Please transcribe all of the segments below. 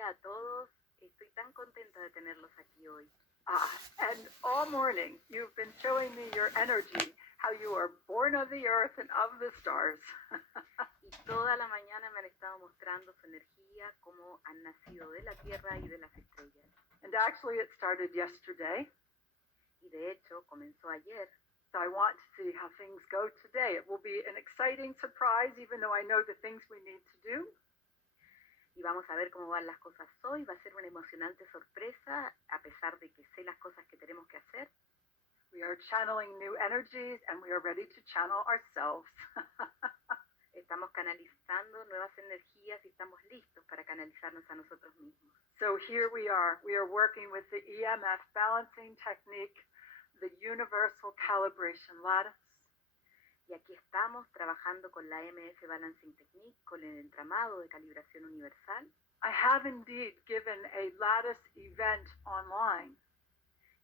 día a todos. Estoy tan contenta de tenerlos aquí hoy. And all morning you've been showing me your energy, how you are born of the earth and of the stars. Y toda la mañana me han estado mostrando su energía, cómo han nacido de la tierra y de las estrellas. And actually it started yesterday. Y de hecho comenzó ayer. So I want to see how things go today. It will be an exciting surprise, even though I know the things we need to do. Y vamos a ver cómo van las cosas hoy. Va a ser una emocionante sorpresa, a pesar de que sé las cosas que tenemos que hacer. We are channeling new energies and we are ready to channel ourselves. Estamos canalizando nuevas energías y estamos listos para canalizarnos a nosotros mismos. So here we are. We are working with the EMF balancing technique, the universal calibration lattice. Y aquí estamos trabajando con la EMF Balancing Technique, con el entramado de calibración universal. I have indeed given a lattice event online.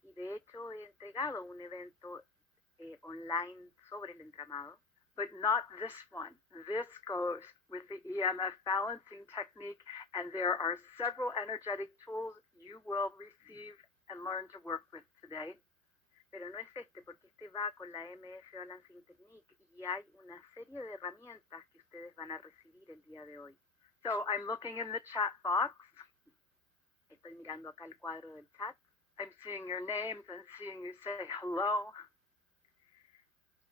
Y de hecho he entregado un evento online sobre el entramado. But not this one. This goes with the EMF balancing technique, and there are several energetic tools you will receive and learn to work with today. Pero no es este, porque este va con la EMF Balancing Technique y hay una serie de herramientas que ustedes van a recibir el día de hoy. So I'm looking in the chat box. Estoy mirando acá el cuadro del chat. I'm seeing your names and seeing you say hello.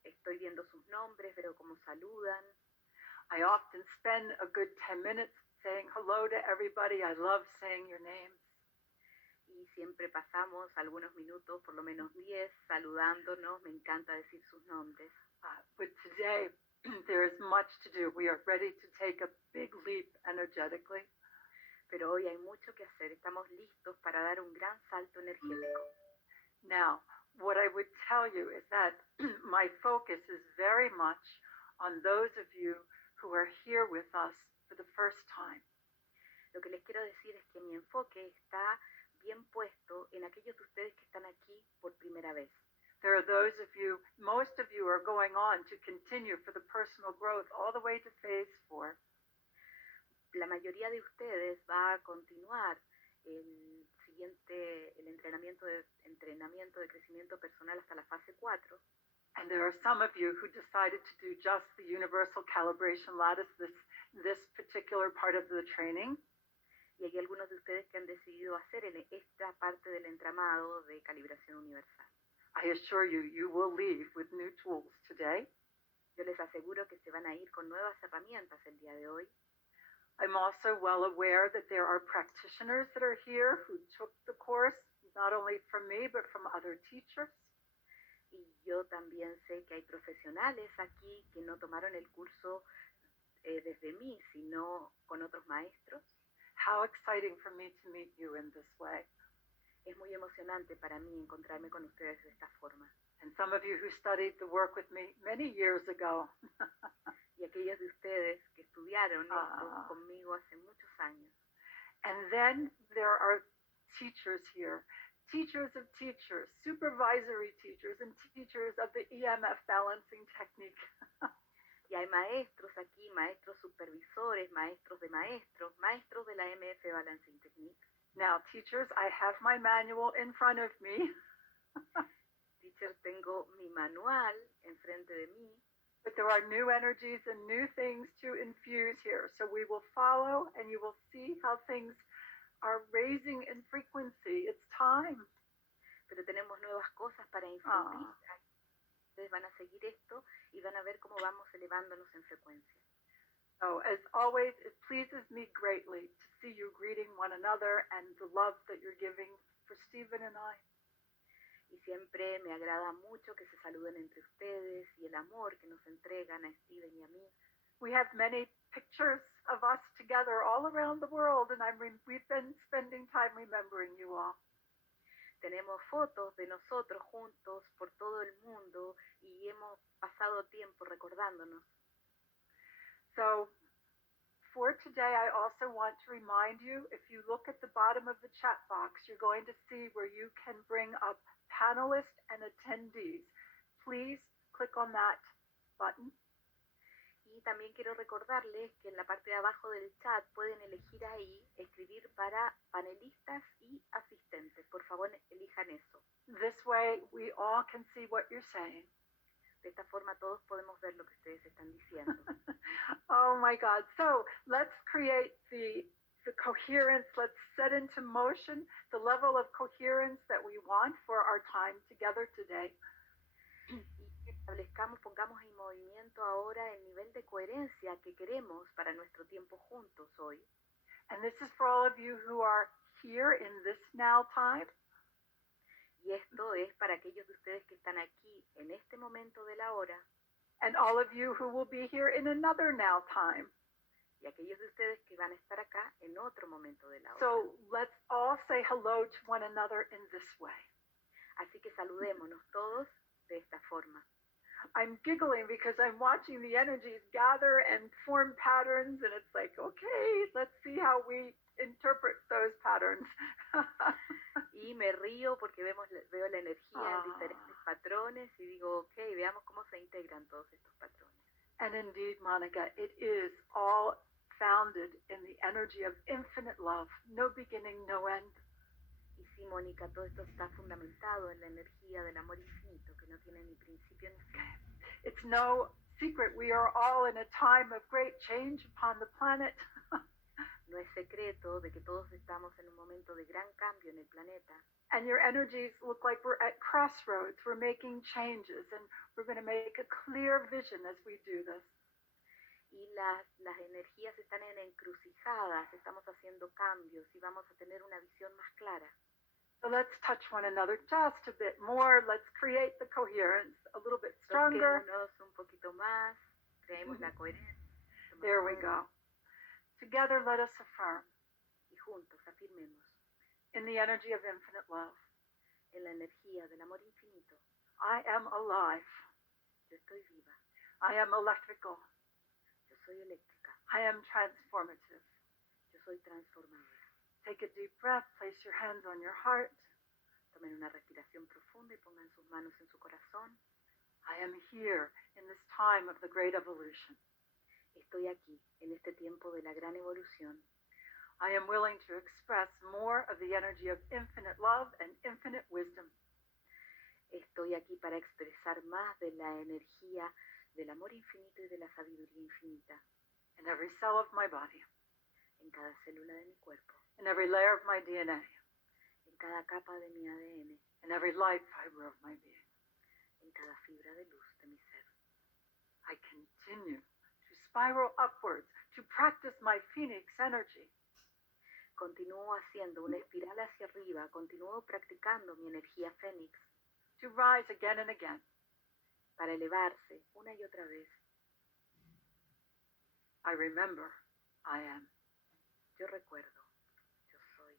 Estoy viendo sus nombres, veo cómo saludan. I often spend a good 10 minutes saying hello to everybody. I love saying your names. Y siempre pasamos algunos minutos, por lo menos 10, saludándonos. Me encanta decir sus nombres. But today, there is much to do. We are ready to take a big leap energetically. Pero hoy hay mucho que hacer. Estamos listos para dar un gran salto energético. Now, what I would tell you is that my focus is very much on those of you who are here with us for the first time. Lo que les quiero decir es que mi enfoque está bien puesto en aquellos de ustedes que están aquí por primera vez. There are those of you, most of you are going on to continue for the personal growth all the way to phase 4. La mayoría de ustedes va a continuar el entrenamiento de crecimiento personal hasta la fase 4. And there are some of you who decided to do just the universal calibration lattice, this particular part of the training. Y hay algunos de ustedes que han decidido hacer esta parte del entramado de calibración universal. I assure you, you will leave with new tools today. Yo les aseguro que se van a ir con nuevas herramientas el día de hoy. I'm also well aware that there are practitioners that are here who took the course, not only from me, but from other teachers. Y yo también sé que hay profesionales aquí que no tomaron el curso desde mí, sino con otros maestros. How exciting for me to meet you in this way. Es muy emocionante para mí encontrarme con ustedes de esta forma. And some of you who studied the work with me many years ago. Y aquellos de ustedes que estudiaron esto conmigo hace muchos años. And then there are teachers here, teachers of teachers, supervisory teachers, and teachers of the EMF balancing technique. Y hay maestros aquí, maestros supervisores, maestros de maestros, maestros de la EMF Balancing Technique. Now, teachers, I have my manual in front of me. Teacher, tengo mi manual enfrente de mí. But there are new energies and new things to infuse here. So we will follow and you will see how things are raising in frequency. It's time. Pero tenemos nuevas cosas para infundir. Ustedes van a seguir esto y van a ver cómo vamos elevándonos en frecuencia. So as always, it pleases me greatly to see you greeting one another and the love that you're giving for Stephen and I. Y siempre me agrada mucho que se saluden entre ustedes y el amor que nos entregan a Steven y a mí. We have many pictures of us together all around the world, and we've been spending time remembering you all. Tenemos fotos de nosotros juntos por todo el mundo y hemos pasado tiempo recordándonos. So for today, I also want to remind you, if you look at the bottom of the chat box, you're going to see where you can bring up panelists and attendees. Please click on that button. Y también quiero recordarles que en la parte de abajo del chat pueden elegir ahí, escribir para panelistas y asistentes. Por favor, elijan eso. This way we all can see what you're saying. De esta forma todos podemos ver lo que ustedes están diciendo. Oh my God. So let's create the coherence. Let's set into motion the level of coherence that we want for our time together today. Y establezcamos, pongamos en movimiento ahora el nivel de coherencia que queremos para nuestro tiempo juntos hoy. And this is for all of you who are here in this now time. Y esto es para aquellos de ustedes que están aquí en este momento de la hora. And all of you who will be here in another now time. Y aquellos de ustedes que van a estar acá en otro momento de la hora. So let's all say hello to one another in this way. Así que saludémonos todos de esta forma. I'm giggling because I'm watching the energies gather and form patterns, and it's like, okay, let's see how we interpret those patterns. Y me río porque veo la energía en diferentes patrones y digo, ok, veamos cómo se integran todos estos patrones. And indeed, Monica, it is all founded in the energy of infinite love, no beginning, no end. Y sí, Mónica, todo esto está fundamentado en la energía del amor infinito que no tiene ni principio ni fin. It's no secret we are all in a time of great change upon the planet. No es secreto de que todos estamos en un momento de gran cambio en el planeta. And your energies look like we're at crossroads. We're making changes, and we're going to make a clear vision as we do this. Y las energías están en encrucijadas, estamos haciendo cambios y vamos a tener una visión más clara. So let's touch one another just a bit more. Let's create the coherence a little bit stronger. Toquémonos un poquito más, creemos la coherencia. There we go. Together, let us affirm. Y juntos afirmemos. In the energy of infinite love. En la energía del amor infinito. I am alive. Yo estoy viva. I am electrical. Yo soy eléctrica. I am transformative. Yo soy transformadora. Take a deep breath. Place your hands on your heart. Tomen una respiración profunda y pongan sus manos en su corazón. I am here in this time of the great evolution. Estoy aquí, en este tiempo de la gran evolución. I am willing to express more of the energy of infinite love and infinite wisdom. Estoy aquí para expresar más de la energía del amor infinito y de la sabiduría infinita. In every cell of my body. En cada célula de mi cuerpo. In every layer of my DNA. En cada capa de mi ADN. In every light fiber of my being. En cada fibra de luz de mi ser. I continue to spiral upwards to practice my phoenix energy. Continúo haciendo una espiral hacia arriba, continúo practicando mi energía fénix. To rise again and again. Para elevarse una y otra vez. I remember, I am. Yo recuerdo, yo soy.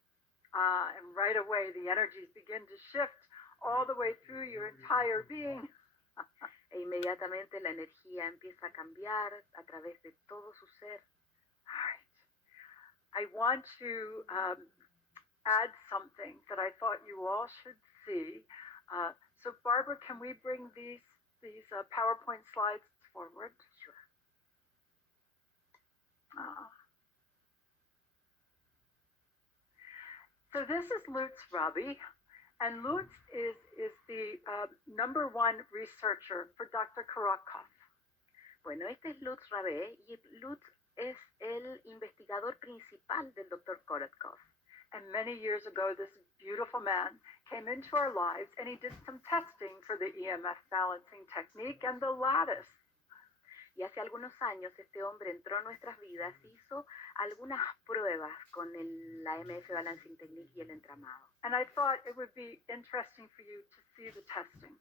And right away the energies begin to shift all the way through your entire being. E inmediatamente la energía empieza a cambiar a través de todo su ser. All right. I want to add something that I thought you all should see. So Barbara, can we bring these PowerPoint slides forward? Sure. So this is Lutz Rabi, and Lutz is the number one researcher for Dr. Karakov. Bueno, este es Lutz Rabi y Lutz es el investigador principal del Dr. Korotkov. And many years ago, this beautiful man came into our lives, and he did some testing for the EMF balancing technique and the lattice. Y hace algunos años este hombre entró a nuestras vidas y hizo algunas pruebas con la EMF Balancing Technique y el entramado. And I thought it would be interesting for you to see the testing.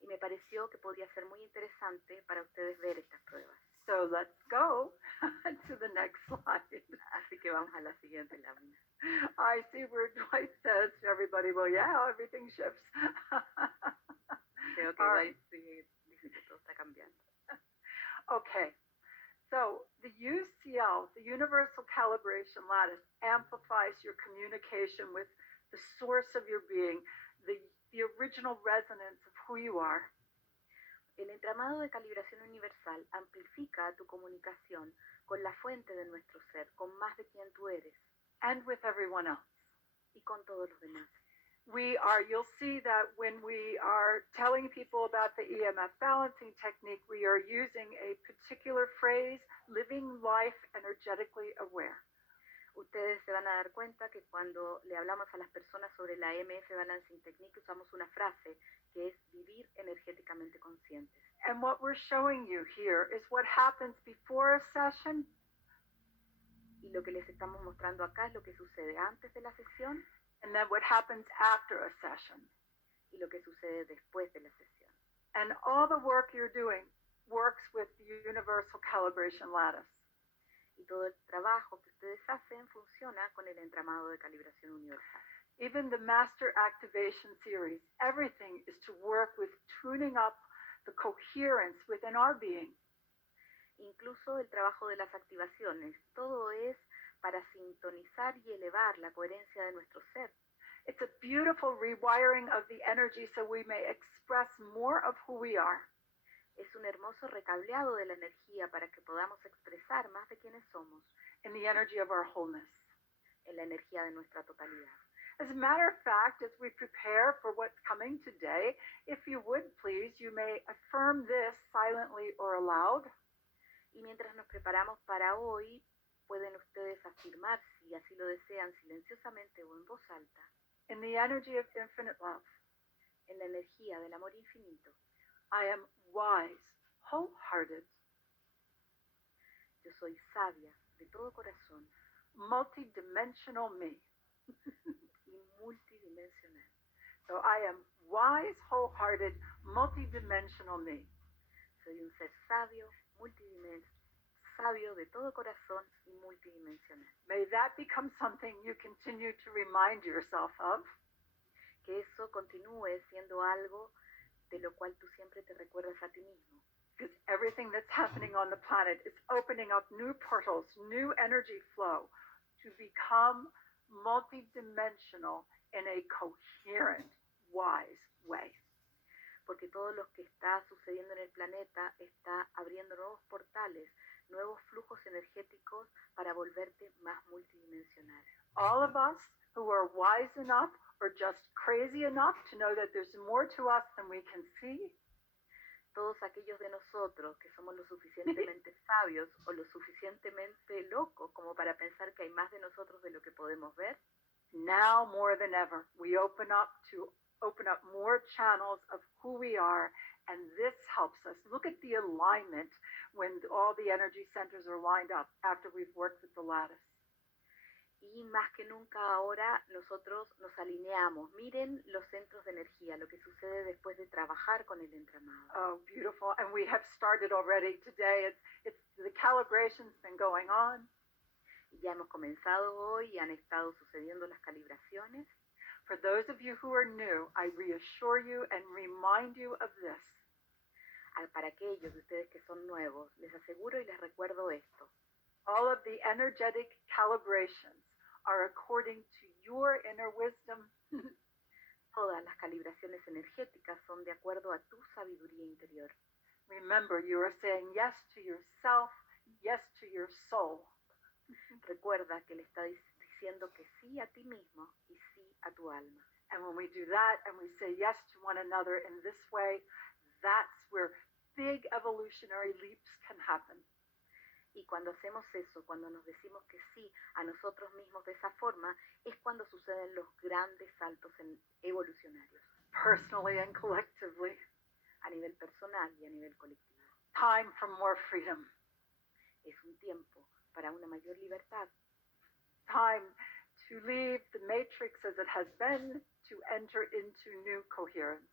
Y me pareció que podría ser muy interesante para ustedes ver estas pruebas. So let's go to the next slide. Así que vamos a la siguiente lámina. I see where Dwight says to everybody, well, yeah, everything shifts. Creo que Dwight dice que todo está cambiando. Okay, so the UCL, the Universal Calibration Lattice, amplifies your communication with the source of your being, the original resonance of who you are. El entramado de calibración universal amplifica tu comunicación con la fuente de nuestro ser, con más de quien tú eres. and with everyone else. y con todos los demás. You'll see that when we are telling people about the EMF balancing technique, we are using a particular phrase, living life energetically aware. Ustedes se van a dar cuenta que cuando le hablamos a las personas sobre la EMF Balancing Technique usamos una frase que es vivir energéticamente conscientes. And what we're showing you here is what happens before a session. Y lo que les estamos mostrando acá es lo que sucede antes de la sesión. And then what happens after a session. Y lo que sucede después de la sesión. And all the work you're doing works with the Universal Calibration Lattice. Y todo el trabajo que ustedes hacen funciona con el entramado de calibración universal. Even the Master Activation Series, everything is to work with tuning up the coherence within our being. Incluso el trabajo de las activaciones, todo es para sintonizar y elevar la coherencia de nuestro ser. It's a beautiful rewiring of the energy so we may express more of who we are. Es un hermoso recableado de la energía para que podamos expresar más de quiénes somos. In the energy of our wholeness. En la energía de nuestra totalidad. As a matter of fact, as we prepare for what's coming today, if you would please, you may affirm this silently or aloud. Y mientras nos preparamos para hoy, pueden ustedes afirmar, si así lo desean, silenciosamente o en voz alta. In the energy of infinite love. En la energía del amor infinito. I am wise, wholehearted. Yo soy sabia, de todo corazón. Multidimensional me. Y multidimensional. So I am wise, wholehearted, multidimensional me. Soy un ser sabio, sabio de todo corazón y multidimensional. May that become something you continue to remind yourself of. Que eso continúe siendo algo de lo cual tú siempre te recuerdas a ti mismo. Because everything that's happening on the planet is opening up new portals, new energy flow to become multidimensional in a coherent, wise way. Porque todo lo que está sucediendo en el planeta está abriendo nuevos portales, nuevos flujos energéticos para volverte más multidimensional. All of us who are wise enough or just crazy enough to know that there's more to us than we can see. Todos aquellos de nosotros que somos lo suficientemente sabios o lo suficientemente locos como para pensar que hay más de nosotros de lo que podemos ver. Now more than ever, we open up more channels of who we are, and this helps us. Look at the alignment when all the energy centers are lined up after we've worked with the lattice. Y más que nunca ahora nosotros nos alineamos. Miren los centros de energía, lo que sucede después de trabajar con el entramado. Oh, beautiful. And we have started already today. It's the calibration's been going on. Y ya hemos comenzado hoy y han estado sucediendo las calibraciones. For those of you who are new, I reassure you and remind you of this. Para aquellos de ustedes que son nuevos, les aseguro y les recuerdo esto. All of the energetic calibrations are according to your inner wisdom. Todas las calibraciones energéticas son de acuerdo a tu sabiduría interior. Remember, you are saying yes to yourself, yes to your soul. Recuerda que le está diciendo que sí a ti mismo y sí a tu alma. And when we do that and we say yes to one another in this way, that's where big evolutionary leaps can happen. Y cuando hacemos eso, cuando nos decimos que sí a nosotros mismos de esa forma, es cuando suceden los grandes saltos evolucionarios. Personally and collectively. A nivel personal y a nivel colectivo. Time for more freedom. Es un tiempo para una mayor libertad. Time to leave the matrix as it has been to enter into new coherence.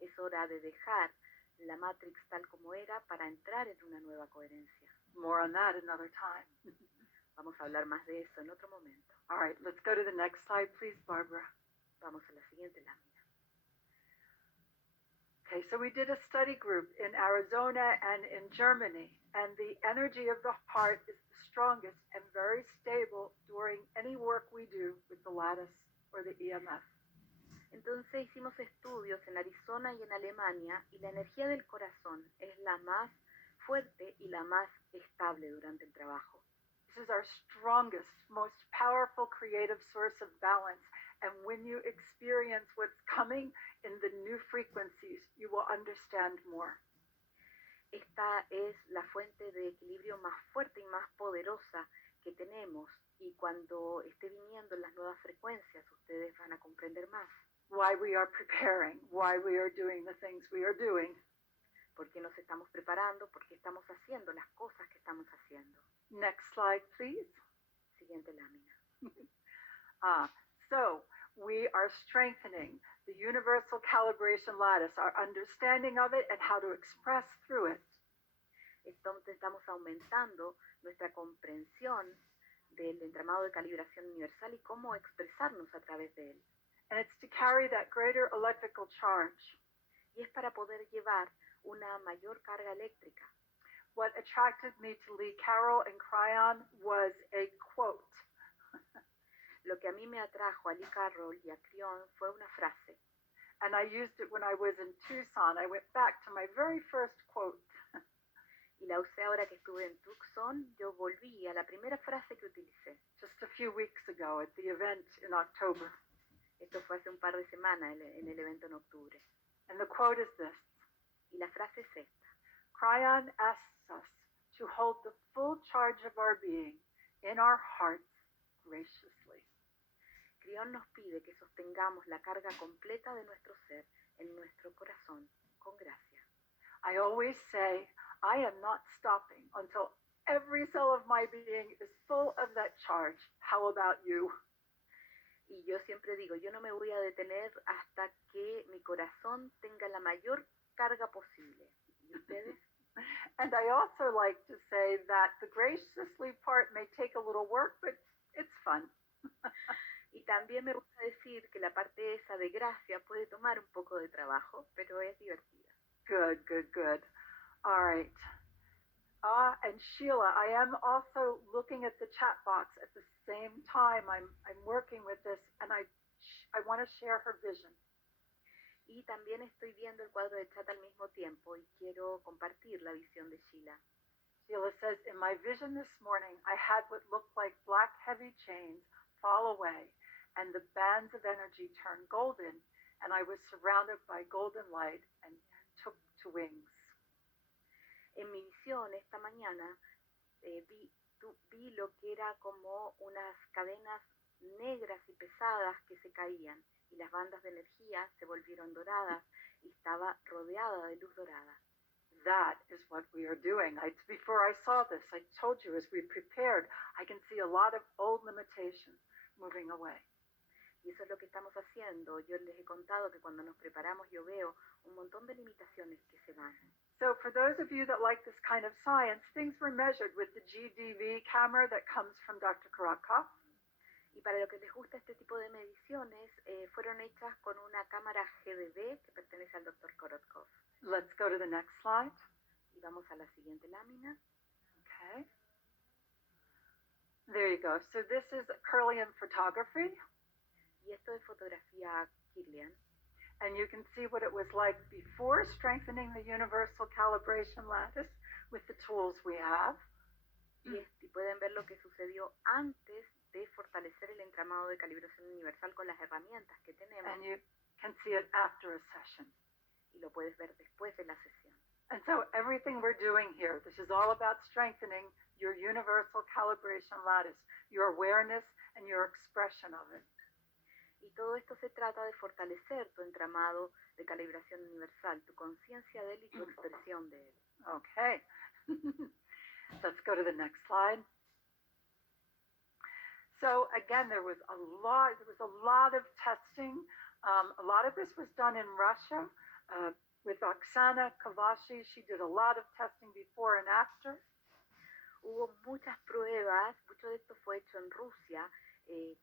Es hora de dejar la matrix tal como era para entrar en una nueva coherencia. More on that another time. Vamos a hablar más de eso en otro momento. All right, let's go to the next slide, please, Barbara. Vamos a la siguiente lámina. Okay, so we did a study group in Arizona and in Germany, and the energy of the heart is the strongest and very stable during any work we do with the lattice or the EMF. Entonces hicimos estudios en Arizona y en Alemania y la energía del corazón es la más fuerte y la más estable durante el trabajo. is our strongest, most powerful creative source of balance. And when you experience what's coming in the new frequencies, you will understand more. Esta es la fuente de equilibrio más fuerte y más poderosa que tenemos, y cuando esté viniendo en las nuevas frecuencias, ustedes van a comprender más. Why we are preparing, why we are doing the things we are doing. Porque nos estamos preparando, porque estamos haciendo las cosas que estamos haciendo. Next slide, please. Siguiente lámina. So we are strengthening the universal calibration lattice, our understanding of it and how to express through it. Entonces estamos aumentando nuestra comprensión del entramado de calibración universal y cómo expresarnos a través de él. And it's to carry that greater electrical charge. Y es para poder llevar una mayor carga eléctrica. What attracted me to Lee Carroll and Cryon was a quote. Lo que a mí me atrajo a Lee Carroll y a Cryon fue una frase. And I used it when I was in Tucson. I went back to my very first quote. Y la usé ahora que estuve en Tucson. Yo volví a la primera frase que utilicé. Just a few weeks ago at the event in October. Esto fue hace un par de semanas en el evento en octubre. And the quote is this. Y la frase es esta. Cryon asks us to hold the full charge of our being in our hearts graciously. Cryon nos pide que sostengamos la carga completa de nuestro ser en nuestro corazón con gracia. I always say, I am not stopping until every cell of my being is full of that charge. How about you? Y yo siempre digo, yo no me voy a detener hasta que mi corazón tenga la mayor carga posible. ¿Y ustedes? And I also like to say that the graciously part may take a little work, but it's fun. Y también me gusta decir que la parte esa de gracia puede tomar un poco de trabajo, pero es divertida. Good, good, good. All right. And Sheila, I am also looking at the chat box at the same time. I'm working with this, and I want to share her vision. Y también estoy viendo el cuadro de chat al mismo tiempo y quiero compartir la visión de Sheila. Sheila says, in my vision this morning, I had what looked like black heavy chains fall away, and the bands of energy turned golden, and I was surrounded by golden light and took to wings. En mi visión esta mañana vi lo que era como unas cadenas negras y pesadas que se caían, y las bandas de energía se volvieron doradas y estaba rodeada de luz dorada. That is what we are doing. Before I saw this, I told you as we prepared, I can see a lot of old limitations moving away. Y eso es lo que estamos haciendo. Yo les he contado que cuando nos preparamos yo veo un montón de limitaciones que se van. So for those of you that like this kind of science, things were measured with the GDV camera that comes from Dr. Korotkov. Y para lo que les gusta este tipo de mediciones, fueron hechas con una cámara GDV que pertenece al Dr. Korotkov. Let's go to the next slide. Y vamos a la siguiente lámina. Okay. There you go. So this is Kirlian photography. Y esto es fotografía Kirlian. And you can see what it was like before strengthening the universal calibration lattice with the tools we have. Y pueden ver lo que sucedió antes de fortalecer el entramado de calibración universal con las herramientas que tenemos. And you can see it after a session. Y lo puedes ver después de la sesión. And so everything we're doing here, this is all about strengthening your universal calibration lattice, your awareness and your expression of it. Y todo esto se trata de fortalecer tu entramado de calibración universal, tu conciencia de él y tu expresión de él. Okay. Let's go to the next slide. So again, there was a lot of testing. A lot of this was done in Russia with Oksana Kavashi. She did a lot of testing before and after. Hubo muchas pruebas, mucho de esto fue hecho en Rusia,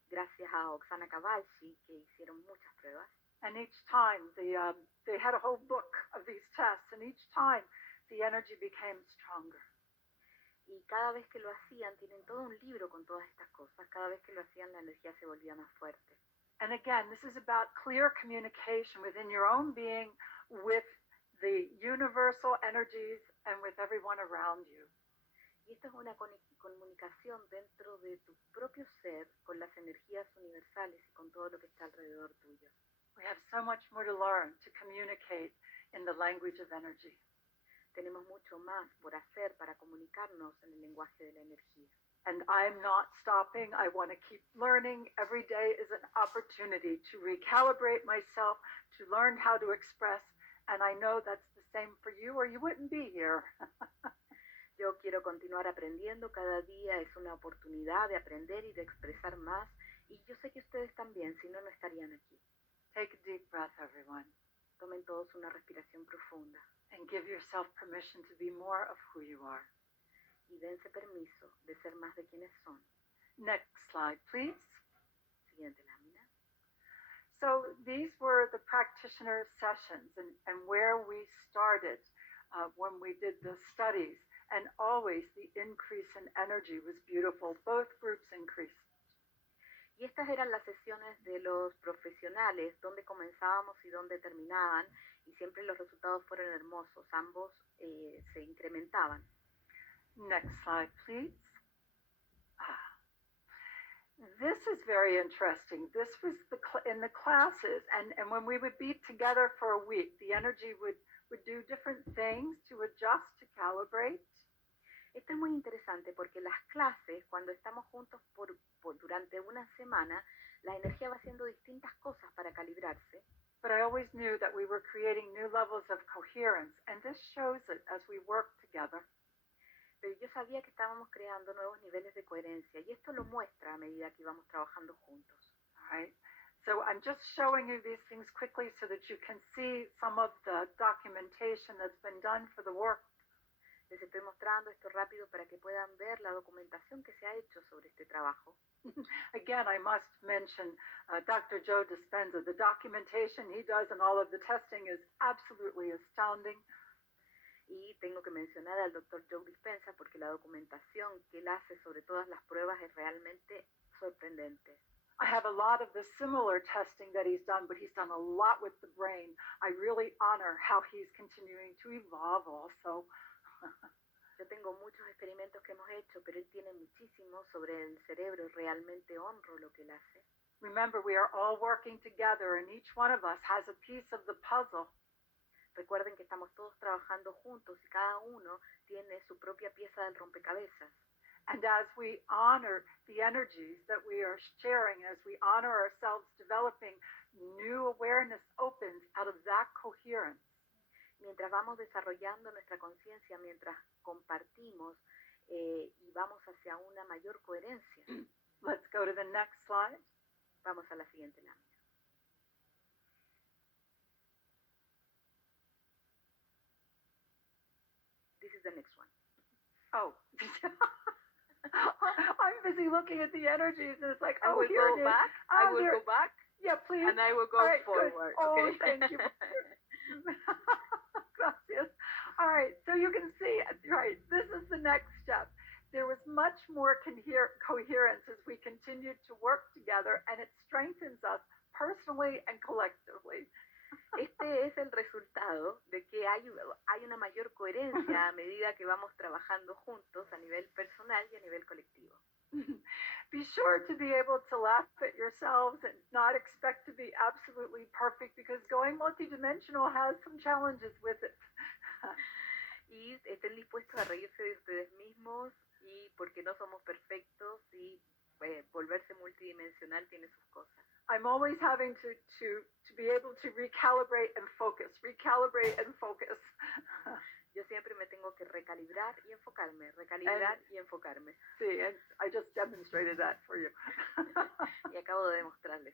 gracias a Oksana Kavashi, que hicieron muchas pruebas. And each time they had a whole book of these tests, and each time the energy became stronger. Y cada vez que lo hacían, tienen todo un libro con todas estas cosas. Cada vez que lo hacían, la energía se volvía más fuerte. And again, this is about clear communication within your own being, with the universal energies, and with everyone around you. Y esto es una comunicación dentro de tu propio ser con las energías universales y con todo lo que está alrededor tuyo. We have so much more to learn to communicate in the language of energy. Tenemos mucho más por hacer para comunicarnos en el lenguaje de la energía. And I'm not stopping. I want to keep learning. Every day is an opportunity to recalibrate myself, to learn how to express. And I know that's the same for you, or you wouldn't be here. Yo quiero continuar aprendiendo. Cada día es una oportunidad de aprender y de expresar más. Y yo sé que ustedes también, si no, no estarían aquí. Take a deep breath, everyone. Tomen todos una respiración profunda. And give yourself permission to be more of who you are. Y dense permiso de ser más de quienes son. Next slide, please. Siguiente lámina. So these were the practitioner sessions and where we started when we did the studies. And always the increase in energy was beautiful. Both groups increased. Y estas eran las sesiones de los profesionales, donde comenzábamos y donde terminaban, y siempre los resultados fueron hermosos. Ambos se incrementaban. Next slide, please. This is very interesting. This was in the classes, and when we would be together for a week, the energy would do different things to adjust, to calibrate. Esto es muy interesante porque las clases, cuando estamos juntos durante una semana, la energía va haciendo distintas cosas para calibrarse. But I always knew that we were creating new levels of coherence, and this shows it as we work together. Pero yo sabía que estábamos creando nuevos niveles de coherencia, y esto lo muestra a medida que íbamos trabajando juntos. All right. So I'm just showing you these things quickly so that you can see some of the documentation that's been done for the work. Les estoy mostrando esto rápido para que puedan ver la documentación que se ha hecho sobre este trabajo. Again, I must mention Dr. Joe Dispenza. The documentation he does and all of the testing is absolutely astounding. Y tengo que mencionar al Dr. Joe Dispenza porque la documentación que él hace sobre todas las pruebas es realmente sorprendente. I have a lot of the similar testing that he's done, but he's done a lot with the brain. I really honor how he's continuing to evolve also. Yo tengo muchos experimentos que hemos hecho, pero él tiene muchísimo sobre el cerebro y realmente honro lo que él hace. Remember, we are all working together and each one of us has a piece of the puzzle. Recuerden que estamos todos trabajando juntos y cada uno tiene su propia pieza del rompecabezas. And as we honor the energies that we are sharing, as we honor ourselves developing, new awareness opens out of that coherence. Mientras vamos desarrollando nuestra conciencia, mientras compartimos y vamos hacia una mayor coherencia. Let's go to the next slide. Vamos a la siguiente lámina. This is the next one. Oh. I'm busy looking at the energies and it's like, I oh, will here go it is. back. I will go back. Yeah, please. And I will go All right, forward. Good. Oh, Okay. thank you. Gracias. All right, so you can see, right, this is the next step. There was much more coherence as we continued to work together, and it strengthens us personally and collectively. Este es el resultado de que hay una mayor coherencia a medida que vamos trabajando juntos a nivel personal y a nivel colectivo. Be sure to be able to laugh at yourselves and not expect to be absolutely perfect because going multidimensional has some challenges with it. Y estén dispuestos a reírse de ustedes mismos y porque no somos perfectos y volverse multidimensional tiene sus cosas. I'm always having to be able to recalibrate and focus. Yo siempre me tengo que recalibrar y enfocarme, recalibrar y enfocarme. Sí, I just demonstrated that for you. Y acabo de demostrarles.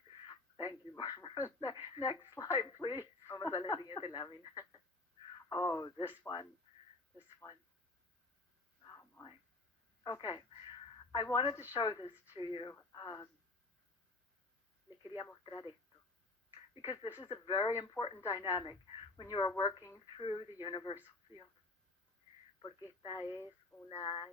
Thank you, Barbara. Next slide, please. Vamos a la siguiente lámina. Oh, this one. Oh, my. Okay. I wanted to show this to you. Les quería mostrar esto. Because this is a very important dynamic when you are working through the universal field. Porque esta es una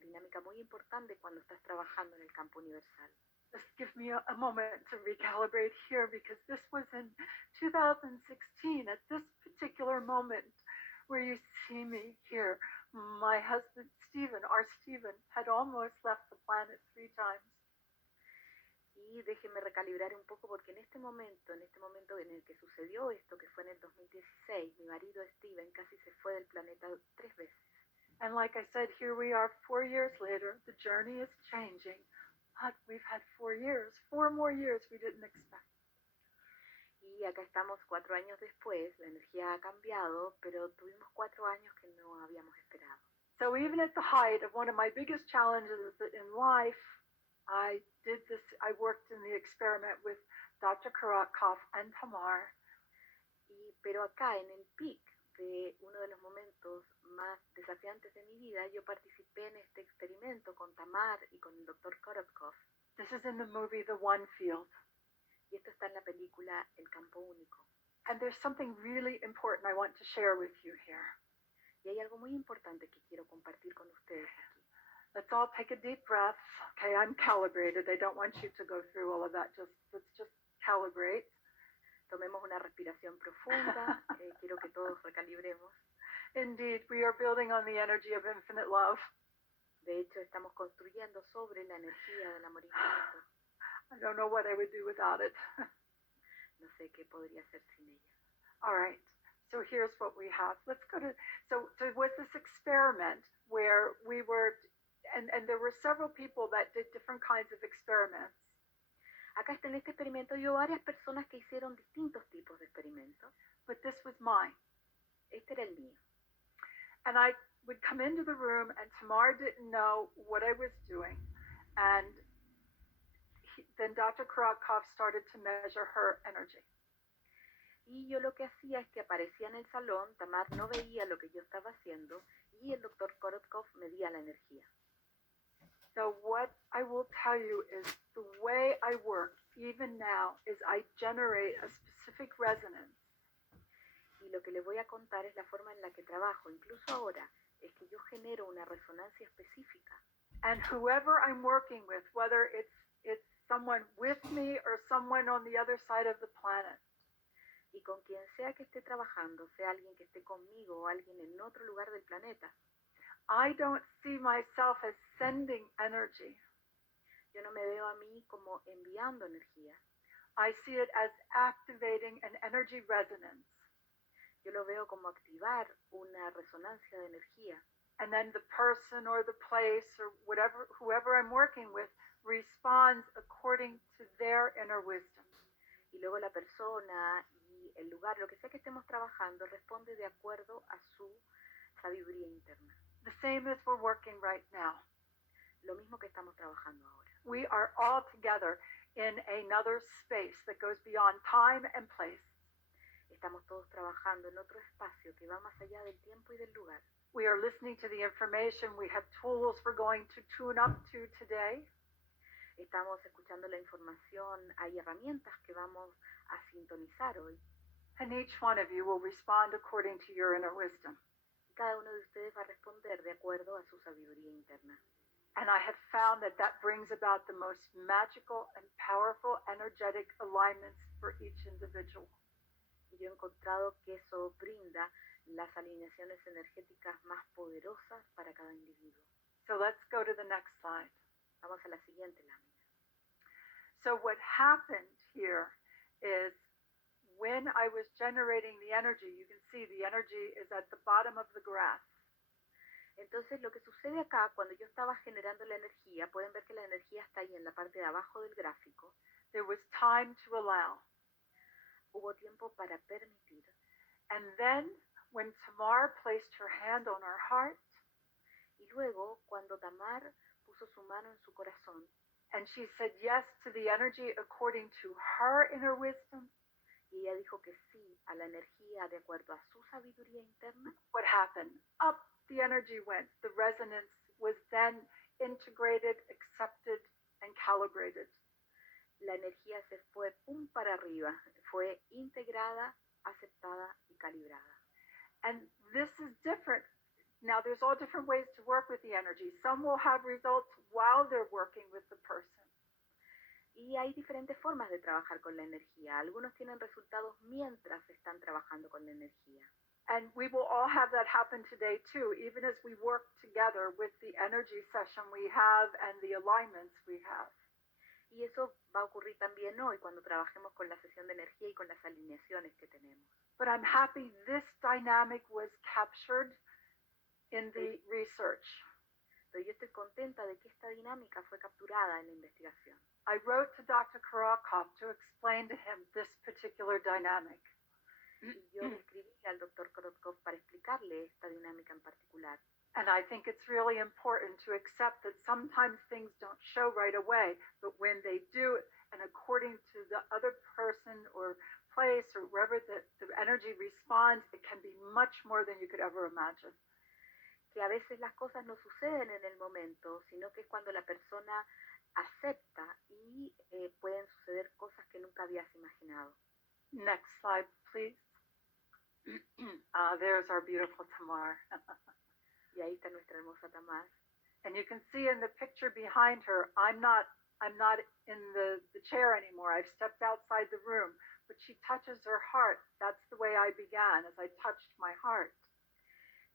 dinámica muy importante cuando estás trabajando en el campo universal. Just give me a moment to recalibrate here because this was in 2016 at this particular moment where you see me here. My husband Stephen, had almost left the planet 3 times. Y déjenme recalibrar un poco porque en este momento en el que sucedió esto, que fue en el 2016, mi marido Steven casi se fue del planeta 3 veces. And like I said, here we are 4 years later. The journey is changing, but we've had 4 years, 4 more years we didn't expect. Y acá estamos 4 años después, la energía ha cambiado, pero tuvimos 4 años que no habíamos esperado. So even at the height of one of my biggest challenges in life, I worked in the experiment with Dr. Karakov and Tamar. Pero acá en el peak de uno de los momentos más desafiantes de mi vida, yo participé en este experimento con Tamar y con el Dr. Korotkov. This is in the movie The One Field. Y esto está en la película El Campo Único. And there's something really important I want to share with you here. Y hay algo muy importante que quiero compartir con ustedes aquí. Let's all take a deep breath. Okay, I'm calibrated. I don't want you to go through all of that. Let's just calibrate. Tomemos una respiración profunda. Quiero que todos recalibremos. Indeed, we are building on the energy of infinite love. De hecho, estamos construyendo sobre la energía del amor infinito. I don't know what I would do without it. No sé qué podría hacer sin ella. All right. So here's what we have. Let's go to, so was this experiment where we were, and there were several people that did different kinds of experiments. Acá está en este experimento yo varias personas que hicieron distintos tipos de experimentos. But this was mine. Este era el mío. And I would come into the room and Tamar didn't know what I was doing. And then Dr. Karakov started to measure her energy. Y yo lo que hacía es que aparecía en el salón, Tamar no veía lo que yo estaba haciendo y el doctor Korotkov medía la energía. So what I will tell you is the way I work, even now, is I generate a specific resonance. Y lo que le voy a contar es la forma en la que trabajo, incluso ahora, es que yo genero una resonancia específica. And whoever I'm working with, whether it's someone with me or someone on the other side of the planet, y con quien sea que esté trabajando, sea alguien que esté conmigo o alguien en otro lugar del planeta, I don't see myself as sending energy. Yo no me veo a mí como enviando energía. I see it as activating an energy resonance. Yo lo veo como activar una resonancia de energía. And then the person or the place or whoever I'm working with responds according to their inner wisdom. Y luego la persona y el lugar, lo que sea que estemos trabajando, responde de acuerdo a su sabiduría interna. The same as we're working right now. Lo mismo que estamos trabajando ahora. We are all together in another space that goes beyond time and place. Estamos todos trabajando en otro espacio que va más allá del tiempo y del lugar. We are listening to the information. We have tools we're going to tune up to today. Estamos escuchando la información, hay herramientas que vamos a sintonizar hoy. And each one of you will respond according to your inner wisdom. Cada uno de ustedes va a responder de acuerdo a su sabiduría interna. And I have found that brings about the most magical and powerful energetic alignments for each individual. Y yo he encontrado que eso brinda las alineaciones energéticas más poderosas para cada individuo. So let's go to the next slide. Vamos a la siguiente lámina. So what happened here is when I was generating the energy, you can see the energy is at the bottom of the graph. Entonces lo que sucede acá, cuando yo estaba generando la energía, pueden ver que la energía está ahí en la parte de abajo del gráfico. There was time to allow. Hubo tiempo para permitir. And then when Tamar placed her hand on her heart, y luego cuando Tamar puso su mano en su corazón, and she said yes to the energy according to her inner wisdom, y ella dijo que sí a la energía de acuerdo a su sabiduría interna, what happened? Up the energy went. The resonance was then integrated, accepted, and calibrated. La energía se fue pum para arriba, fue integrada, aceptada y calibrada. And this is different. Now, there's all different ways to work with the energy. Some will have results while they're working with the person. Y hay diferentes formas de trabajar con la energía. Algunos tienen resultados mientras están trabajando con la energía. And we will all have that happen today too, even as we work together with the energy session we have and the alignments we have. Y eso va a ocurrir también hoy cuando trabajemos con la sesión de energía y con las alineaciones que tenemos. But I'm happy this dynamic was captured in the research. Pero yo estoy contenta de que esta dinámica fue capturada en la investigación. I wrote to Dr. Karakov to explain to him this particular dynamic. Y yo le escribí al Dr. Korotkov para explicarle esta dinámica en particular. And I think it's really important to accept that sometimes things don't show right away, but when they do, and according to the other person or place or wherever the energy responds, it can be much more than you could ever imagine. Que a veces las cosas no suceden en el momento, sino que es cuando la persona acepta y pueden suceder cosas que nunca habías imaginado. Next slide, please. There's our beautiful Tamar. Y ahí está nuestra hermosa Tamar. And you can see in the picture behind her, I'm not in the chair anymore. I've stepped outside the room, but she touches her heart. That's the way I began, as I touched my heart.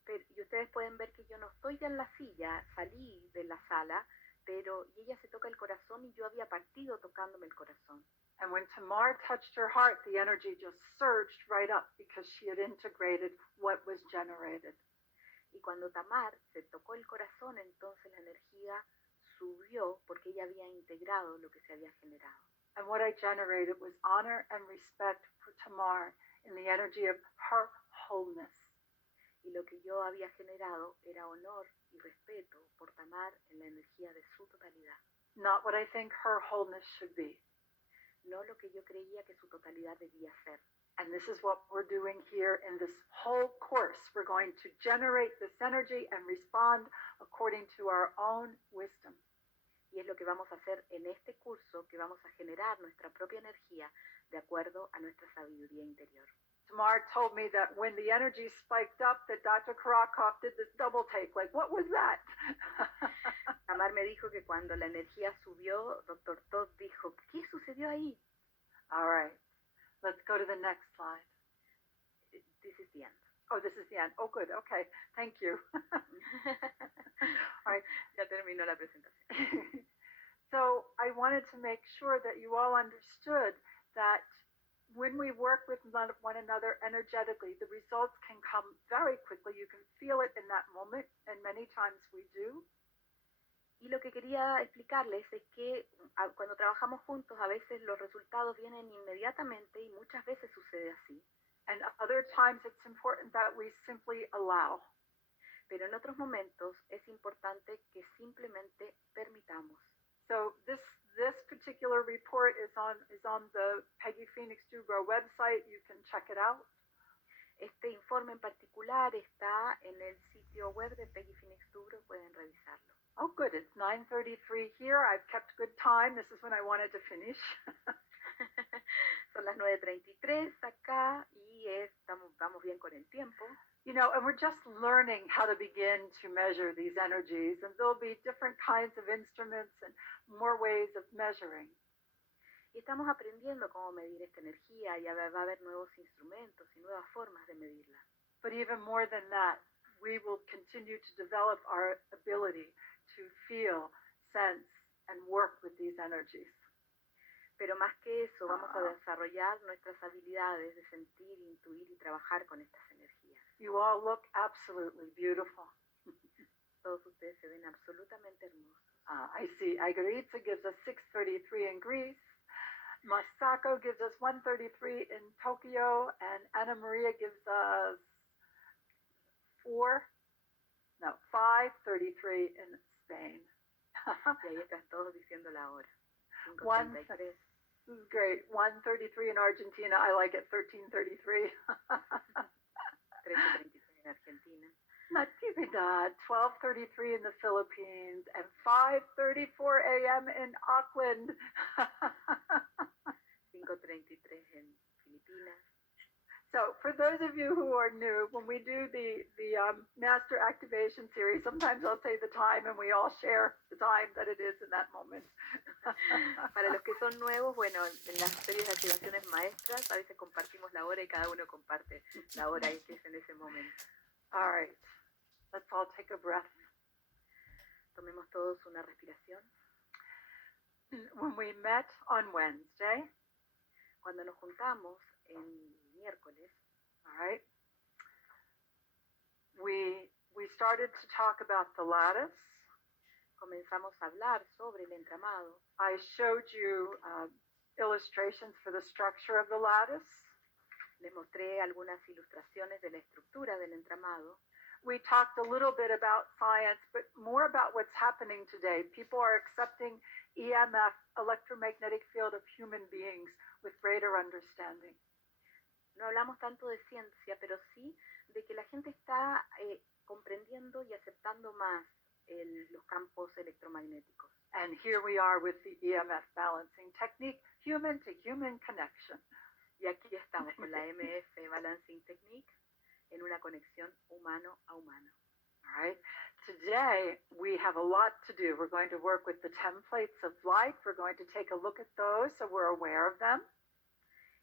Y ustedes pueden ver que yo no estoy ya en la silla, salí de la sala, pero ella se toca el corazón y yo había partido tocándome el corazón. And when Tamar touched her heart, the energy just surged right up because she had integrated what was generated. Y cuando Tamar se tocó el corazón, entonces la energía subió porque ella había integrado lo que se había generado. And what I generated was honor and respect for Tamar in the energy of her wholeness. Y lo que yo había generado era honor y respeto por Tamar en la energía de su totalidad. Not what I think her wholeness should be. No lo que yo creía que su totalidad debía ser. And this is what we're doing here in this whole course. We're going to generate this energy and respond according to our own wisdom. Y es lo que vamos a hacer en este curso, que vamos a generar nuestra propia energía de acuerdo a nuestra sabiduría interior. Tamar told me that when the energy spiked up, that Dr. Karakov did this double take. Like, what was that? Tamar me dijo que cuando la energía subió, Dr. Todd dijo, ¿qué sucedió ahí? All right. Let's go to the next slide. This is the end. Oh, this is the end. Oh, good. Okay. Thank you. All right. Ya terminó la presentación. So I wanted to make sure that you all understood that when we work with one another energetically, the results can come very quickly. You can feel it in that moment, and many times we do. Y lo que quería explicarles es que cuando trabajamos juntos a veces los resultados vienen inmediatamente y muchas veces sucede así. And other times it's important that we simply allow. Pero en otros momentos es importante que simplemente permitamos. So this particular report is on the Peggy Phoenix Dubrow website. You can check it out. Este informe en particular está en el sitio web de Peggy Phoenix Dubrow, pueden revisarlo. Oh, good. It's 9:33 here. I've kept good time. This is when I wanted to finish. Son las 9:33 acá y vamos bien con el tiempo. You know, and we're just learning how to begin to measure these energies, and there'll be different kinds of instruments and more ways of measuring. Y estamos aprendiendo cómo medir esta energía y va a haber nuevos instrumentos y nuevas formas de medirla. But even more than that, we will continue to develop our ability to feel, sense, and work with these energies. Pero más que eso, vamos a desarrollar nuestras habilidades de sentir, intuir y trabajar con estas energías. You all look absolutely beautiful. Todos ustedes se ven absolutamente hermosos. I see Igorica gives us 6:33 in Greece. Masako gives us 1:33 in Tokyo, and Ana Maria gives us 5:33 in Spain. Y ahí están todos diciendo la hora. 5:33. This is great. 1:33 in Argentina. I like it. 13:33. 13:33 en Argentina. Natividad. 12:33 in the Philippines and 5:34 a.m. in Auckland. 5:33 en Filipinas. So for those of you who are new, when we do the Master Activation Series, sometimes I'll say the time and we all share the time that it is in that moment. Para los que son nuevos, bueno, en las series de activaciones maestras a veces compartimos la hora y cada uno comparte la hora que es en ese momento. All right, let's all take a breath. Tomemos todos una respiración. When we met on Wednesday, Cuando nos juntamos en miércoles, all right, we started to talk about the lattice. comenzamos a hablar sobre el entramado. I showed you illustrations for the structure of the lattice. Les mostré algunas ilustraciones de la estructura del entramado. We talked a little bit about science, but more about what's happening today. People are accepting EMF, electromagnetic field of human beings, with greater understanding. No hablamos tanto de ciencia, pero sí de que la gente está comprendiendo y aceptando más los campos electromagnéticos. And here we are with the EMF balancing technique, human to human connection. Y aquí estamos con la MF Balancing Technique en una conexión humano a humano. All right. Today we have a lot to do. We're going to work with the templates of light. We're going to take a look at those so we're aware of them.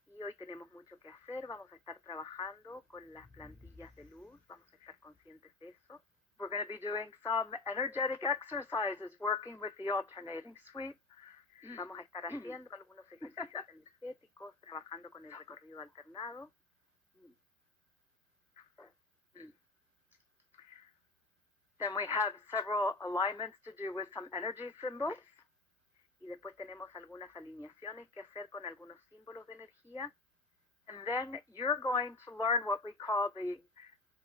Y hoy tenemos mucho que hacer. Vamos a estar trabajando con las plantillas de luz. Vamos a estar conscientes de eso. We're going to be doing some energetic exercises, working with the alternating sweep. Vamos a estar haciendo algunos ejercicios energéticos, trabajando con el recorrido alternado. Then we have several alignments to do with some energy symbols. Y después tenemos algunas alineaciones que hacer con algunos símbolos de energía. And then you're going to learn what we call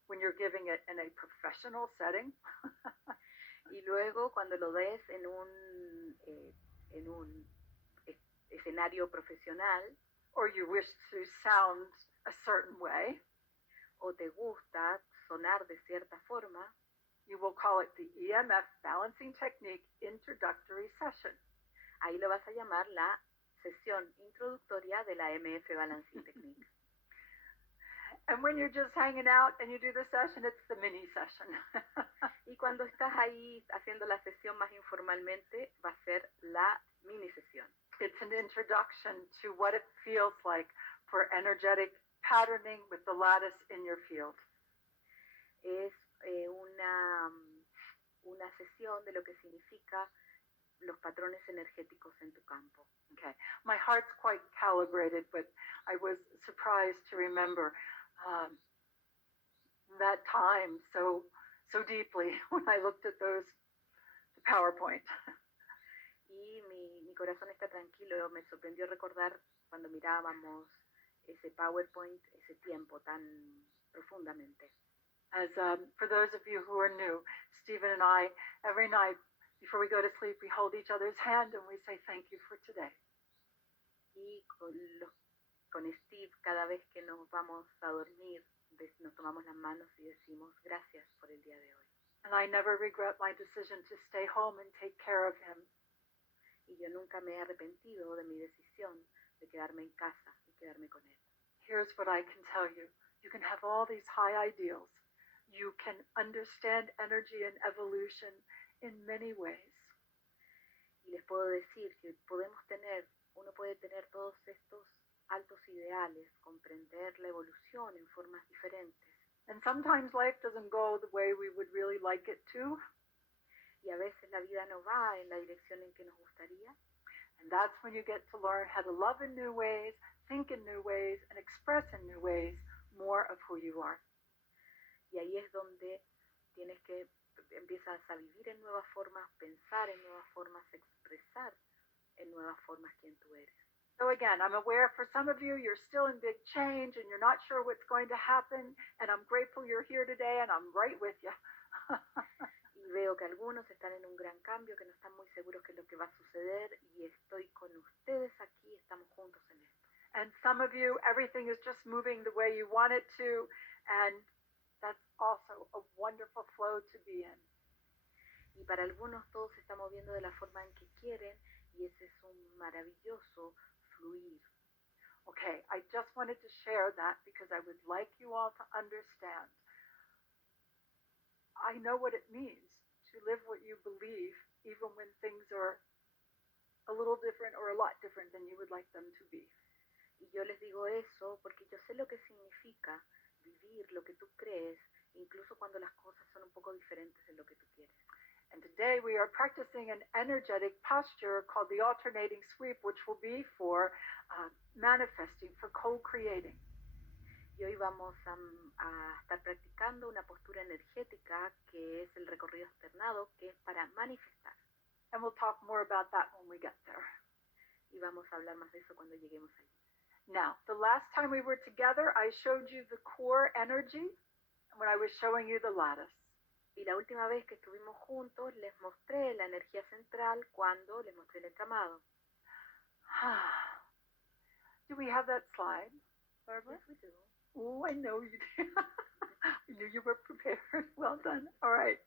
when you're giving it in a professional setting. Y luego cuando lo des en un escenario profesional, or you wish to sound a certain way, o te gusta sonar de cierta forma, you will call it the EMF Balancing Technique Introductory Session. Ahí lo vas a llamar la sesión introductoria de la MF Balancing Technique. And when you're just hanging out and you do the session, it's the mini session. Y cuando estás ahí haciendo la sesión más informalmente, va a ser la mini sesión. It's an introduction to what it feels like for energetic patterning with the lattice in your field. Es una sesión de lo que significa los patrones energéticos en tu campo. Okay. My heart's quite calibrated, but I was surprised to remember that time so deeply when I looked at the PowerPoint. Y mi corazón está tranquilo. Me sorprendió recordar cuando mirábamos ese PowerPoint, ese tiempo tan profundamente. As for those of you who are new, Stephen and I, every night before we go to sleep, we hold each other's hand and we say thank you for today. Y con Steve, cada vez que nos vamos a dormir, nos tomamos las manos y decimos gracias por el día de hoy. And I never regret my decision to stay home and take care of him. Y yo nunca me he arrepentido de mi decisión de quedarme en casa y quedarme con él. Here's what I can tell you. You can have all these high ideals. You can understand energy and evolution in many ways. Y les puedo decir que uno puede tener todos estos altos ideales, comprender la evolución en formas diferentes. And sometimes life doesn't go the way we would really like it to. Y a veces la vida no va en la dirección en que nos gustaría. And that's when you get to learn how to love in new ways, think in new ways, and express in new ways more of who you are. Y ahí es donde empiezas a vivir en nuevas formas, pensar en nuevas formas, expresar en nuevas formas quién tú eres. So again, I'm aware for some of you, you're still in big change and you're not sure what's going to happen, and I'm grateful you're here today and I'm right with you. Y veo que algunos están en un gran cambio, que no están muy seguros qué es lo que va a suceder, y estoy con ustedes aquí, estamos juntos en esto. And some of you, everything is just moving the way you want it to, and that's also a wonderful flow to be in. Y para algunos todo se está moviendo de la forma en que quieren, y ese es un maravilloso fluir. Okay, I just wanted to share that because I would like you all to understand. I know what it means to live what you believe, even when things are a little different or a lot different than you would like them to be. Y yo les digo eso porque yo sé lo que significa vivir lo que tú crees, incluso cuando las cosas son un poco diferentes de lo que tú quieres. And today we are practicing an energetic posture called the alternating sweep, which will be for manifesting, for co-creating. Y hoy vamos a estar practicando una postura energética que es el recorrido externado, que es para manifestar. And we'll talk more about that when we get there. Y vamos a hablar más de eso cuando lleguemos allí. Now, the last time we were together, I showed you the core energy when I was showing you the lattice. Y la última vez que estuvimos juntos les mostré la energía central cuando les mostré el entramado. Do we have that slide, Barbara? Yes, we do. Oh, I know you did. I knew you were prepared. Well done. All right.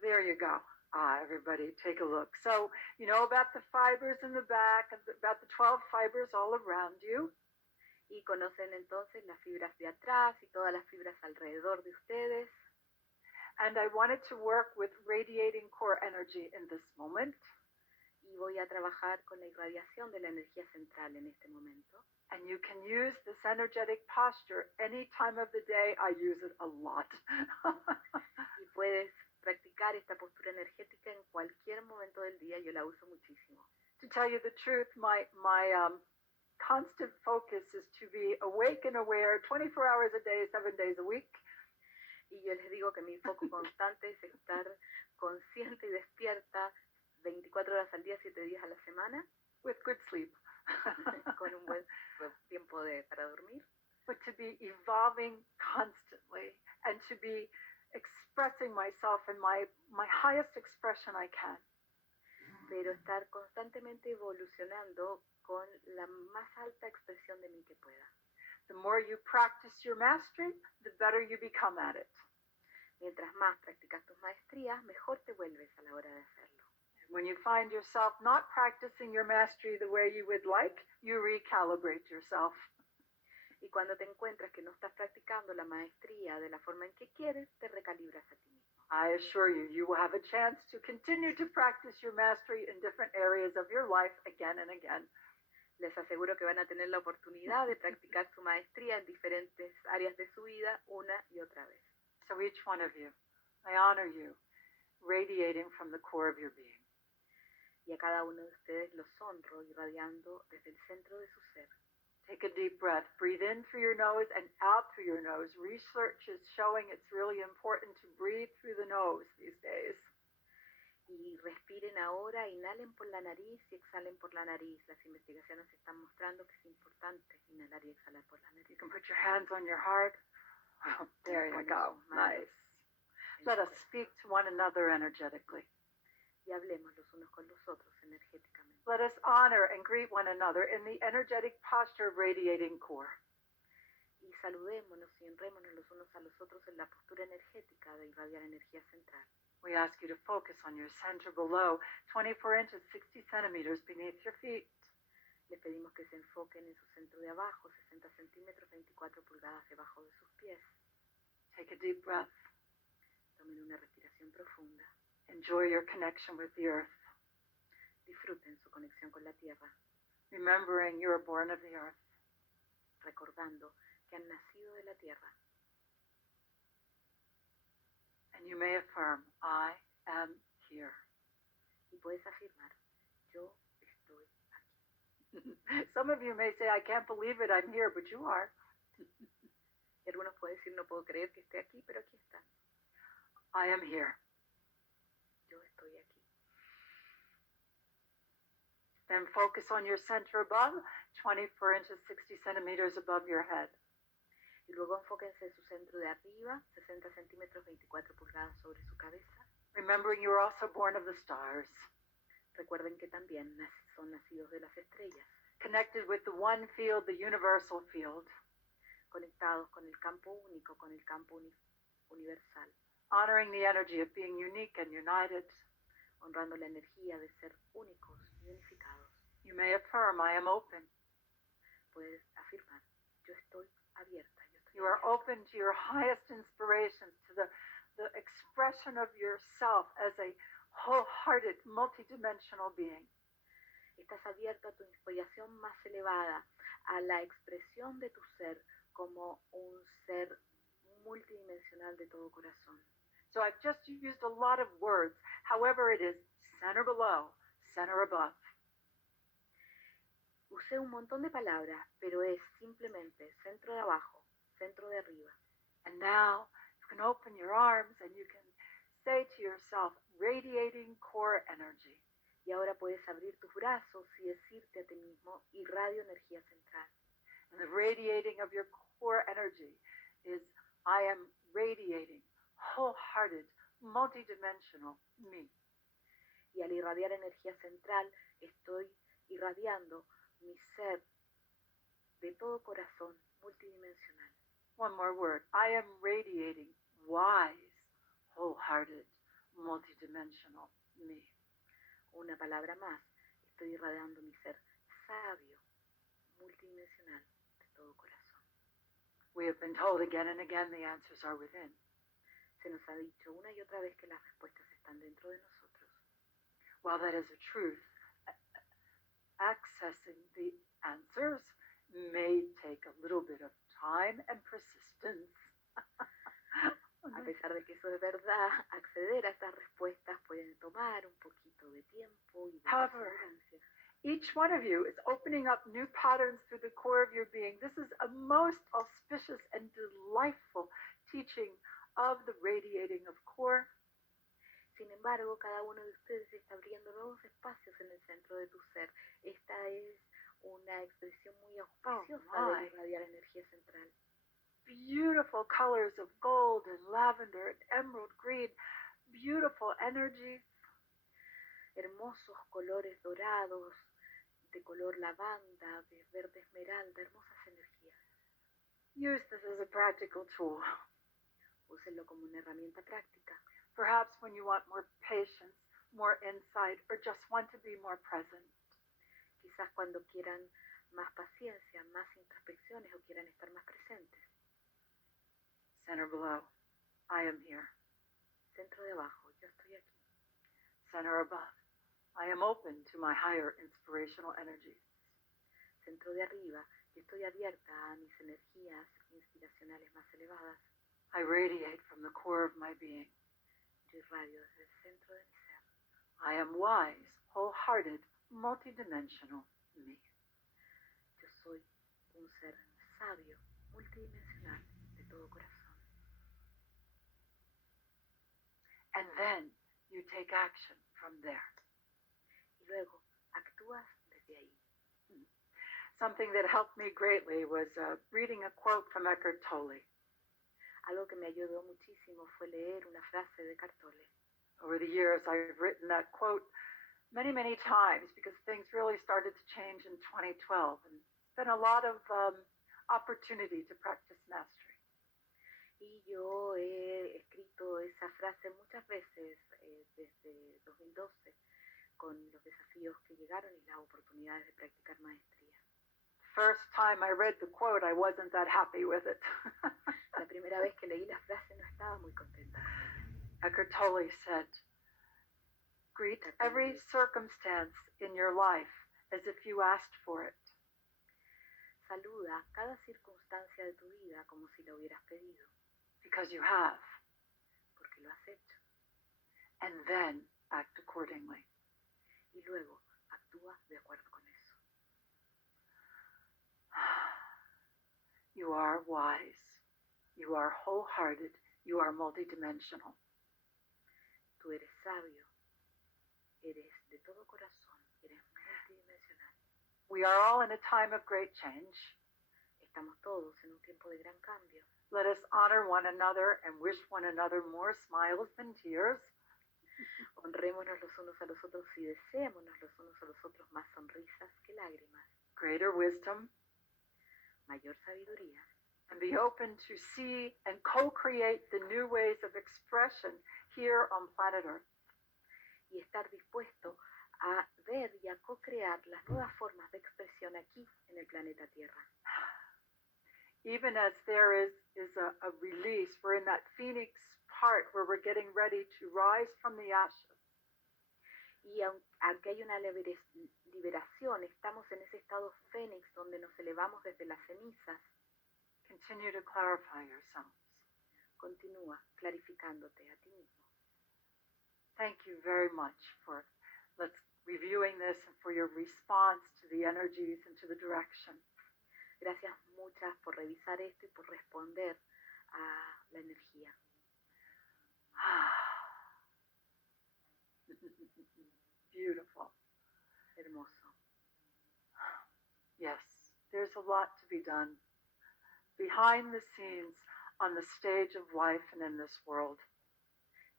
There you go. Everybody, take a look. So, you know about the fibers in the back, about the 12 fibers all around you. Y conocen entonces las fibras de atrás y todas las fibras alrededor de ustedes. And I wanted to work with radiating core energy in this moment. Y voy a trabajar con la irradiación de la energía central en este momento. And you can use this energetic posture any time of the day. I use it a lot. Y puedes practicar esta postura energética en cualquier momento del día. Yo la uso muchísimo. To tell you the truth, my constant focus is to be awake and aware 24 hours a day, 7 days a week. Y yo les digo que mi foco constante es estar consciente y despierta 24 horas al día, 7 días a la semana. With good sleep. Con un buen tiempo para dormir. But to be evolving constantly and to be expressing myself in my highest expression I can. Pero estar constantemente evolucionando con la más alta expresión de mí que pueda. The more you practice your mastery, the better you become at it. Mientras más practicas tus maestrías, mejor te vuelves a la hora de hacerlo. When you find yourself not practicing your mastery the way you would like, you recalibrate yourself. Y cuando te encuentras que no estás practicando la maestría de la forma en que quieres, te recalibras a ti mismo. I assure you, you will have a chance to continue to practice your mastery in different areas of your life again and again. Les aseguro que van a tener la oportunidad de practicar su maestría en diferentes áreas de su vida una y otra vez. So each one of you, I honor you, radiating from the core of your being. Y a cada uno de ustedes los honro irradiando desde el centro de su ser. Take a deep breath. Breathe in through your nose and out through your nose. Research is showing it's really important to breathe through the nose these days. Y respiren ahora, inhalen por la nariz y exhalen por la nariz. Las investigaciones están mostrando que es importante inhalar y exhalar por la nariz. You can put your hands on your heart. Oh, there you go. Nice. Let us speak to one another energetically. Y hablemos los unos con los otros energéticamente. Let us honor and greet one another in the energetic posture of radiating core. Y saludémonos y honrémonos los unos a los otros en la postura energética de irradiar energía central. We ask you to focus on your center below, 24 inches, 60 centimeters beneath your feet. Les pedimos que se enfoquen en su centro de abajo, 60 centímetros, 24 pulgadas debajo de sus pies. Take a deep breath. Tomen una respiración profunda. Enjoy your connection with the earth. Disfruten su conexión con la tierra. Remembering you are born of the earth. Recordando que han nacido de la tierra. And you may affirm, I am here. Y puedes afirmar, yo estoy aquí. Some of you may say, I can't believe it, I'm here, but you are. Y algunos pueden decir, no puedo creer que esté aquí, pero aquí están. I am here. Yo estoy aquí. Then focus on your center above, 24 inches, 60 centimeters above your head. Y luego enfóquense en su centro de arriba, 60 centímetros, 24 pulgadas sobre su cabeza. Remembering you are also born of the stars. Recuerden que también son nacidos de las estrellas. Connected with the one field, the universal field. Conectados con el campo único, con el campo universal. Honoring the energy of being unique and united. Honrando la energía de ser únicos y unificados. You may affirm, I am open. Puedes afirmar, yo estoy abierta. You are open to your highest inspirations, to the expression of yourself as a wholehearted, multidimensional being. Estás abierto a tu inspiración más elevada, a la expresión de tu ser como un ser multidimensional de todo corazón. So I've just used a lot of words. However, it is center below, center above. Usé un montón de palabras, pero es simplemente centro de abajo, centro de arriba. And now you can open your arms and you can say to yourself, radiating core energy. Y ahora puedes abrir tus brazos y decirte a ti mismo, irradio energía central. And the radiating of your core energy is, I am radiating wholehearted, multidimensional me. Y al irradiar energía central, estoy irradiando mi ser de todo corazón multidimensional. One more word. I am radiating wise, wholehearted, multidimensional me. Una palabra más, estoy irradiando mi ser sabio, multidimensional de todo corazón. We have been told again and again the answers are within. Se nos ha dicho una y otra vez que las respuestas están dentro de nosotros. While that is a truth, accessing the answers may take a little bit of time and persistence. A pesar de que eso es verdad, acceder a estas respuestas pueden tomar un poquito de tiempo y de perseverancia. Each one of you is opening up new patterns through the core of your being. This is a most auspicious and delightful teaching of the radiating of core. Sin embargo, cada uno de ustedes está abriendo nuevos espacios en el centro de tu ser. Esta es una expresión muy auspiciosa de irradiar energía central. Beautiful colors of gold and lavender and emerald green. Beautiful energies. Hermosos colores dorados, de color lavanda, de verde esmeralda, hermosas energías. Use this as a practical tool. Úsenlo como una herramienta práctica. Perhaps when you want more patience, more insight, or just want to be more present. Quizás cuando quieran más paciencia, más introspecciones o quieran estar más presentes. Center below, I am here. Centro de abajo, yo estoy aquí. Center above, I am open to my higher inspirational energies. Centro de arriba, yo estoy abierta a mis energías inspiracionales más elevadas. I radiate from the core of my being. Yo irradio desde el centro de mi ser. I am wise, wholehearted, multidimensional me. Yo soy un ser sabio, multidimensional, de todo corazón. And then you take action from there. Y luego actúas desde ahí. Something that helped me greatly was reading a quote from Eckhart Tolle. Algo que me ayudó muchísimo fue leer una frase de Eckhart Tolle. Over the years, I've written that quote many, many times because things really started to change in 2012. And it's been a lot of opportunity to practice mastery. Y yo he escrito esa frase muchas veces desde 2012 con los desafíos que llegaron y las oportunidades de practicar maestría. First time I read the quote, I wasn't that happy with it. La primera vez que leí la frase no estaba muy contenta con ella. Eckhart Tolle said, greet every circumstance in your life as if you asked for it. Saluda cada circunstancia de tu vida como si la hubieras pedido. Because you have. Porque lo has hecho. And then act accordingly. Y luego actúa de acuerdo con eso. You are wise. You are wholehearted. You are multidimensional. Tú eres sabio. Eres de todo corazón. Eres multidimensional. We are all in a time of great change. Estamos todos en un tiempo de gran cambio. Let us honor one another and wish one another more smiles than tears. Honrémonos los unos a los otros y deseémonos los unos a los otros más sonrisas que lágrimas. Greater wisdom. Mayor sabiduría. And be open to see and co-create the new ways of expression here on planet Earth. Y estar dispuesto a ver y a co-crear las nuevas formas de expresión aquí en el planeta Tierra. Even as there is a release, we're in that phoenix part where we're getting ready to rise from the ashes. Y aunque hay una liberación, estamos en ese estado fénix donde nos elevamos desde las cenizas. Continue to clarify yourselves. Continúa clarificándote a ti mismo. Thank you very much for reviewing this and for your response to the energies and to the direction. Gracias muchas por revisar esto y por responder a la energía. Beautiful. Hermoso. Yes, there's a lot to be done behind the scenes on the stage of life and in this world.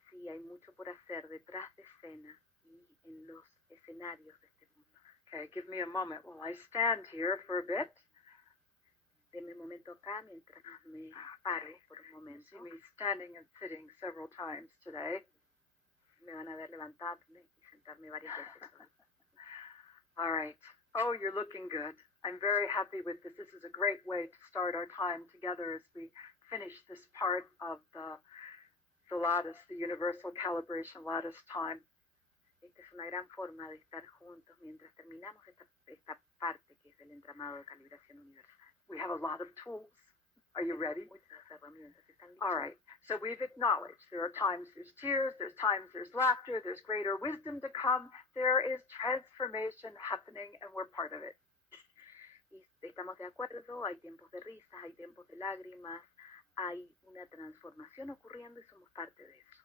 Sí, hay mucho por hacer detrás de escena y en los escenarios de este mundo. Okay, give me a moment while I stand here for a bit. Deme un momento acá mientras me paro por un momento. See me standing and sitting several times today. Me van a ver levantarme y sentarme varias veces hoy. All right. Oh, you're looking good. I'm very happy with this. This is a great way to start our time together as we finish this part of the lattice, the universal calibration lattice time. Esta es una gran forma de estar juntos mientras terminamos esta parte que es el entramado de calibración universal. We have a lot of tools. Are you ready? Muchas herramientas. ¿Están listos? All right. So we've acknowledged there are times there's tears, there's times there's laughter, there's greater wisdom to come. There is transformation happening and we're part of it. Y estamos de acuerdo, hay tiempos de risas, hay tiempos de lágrimas, hay una transformación ocurriendo y somos parte de eso.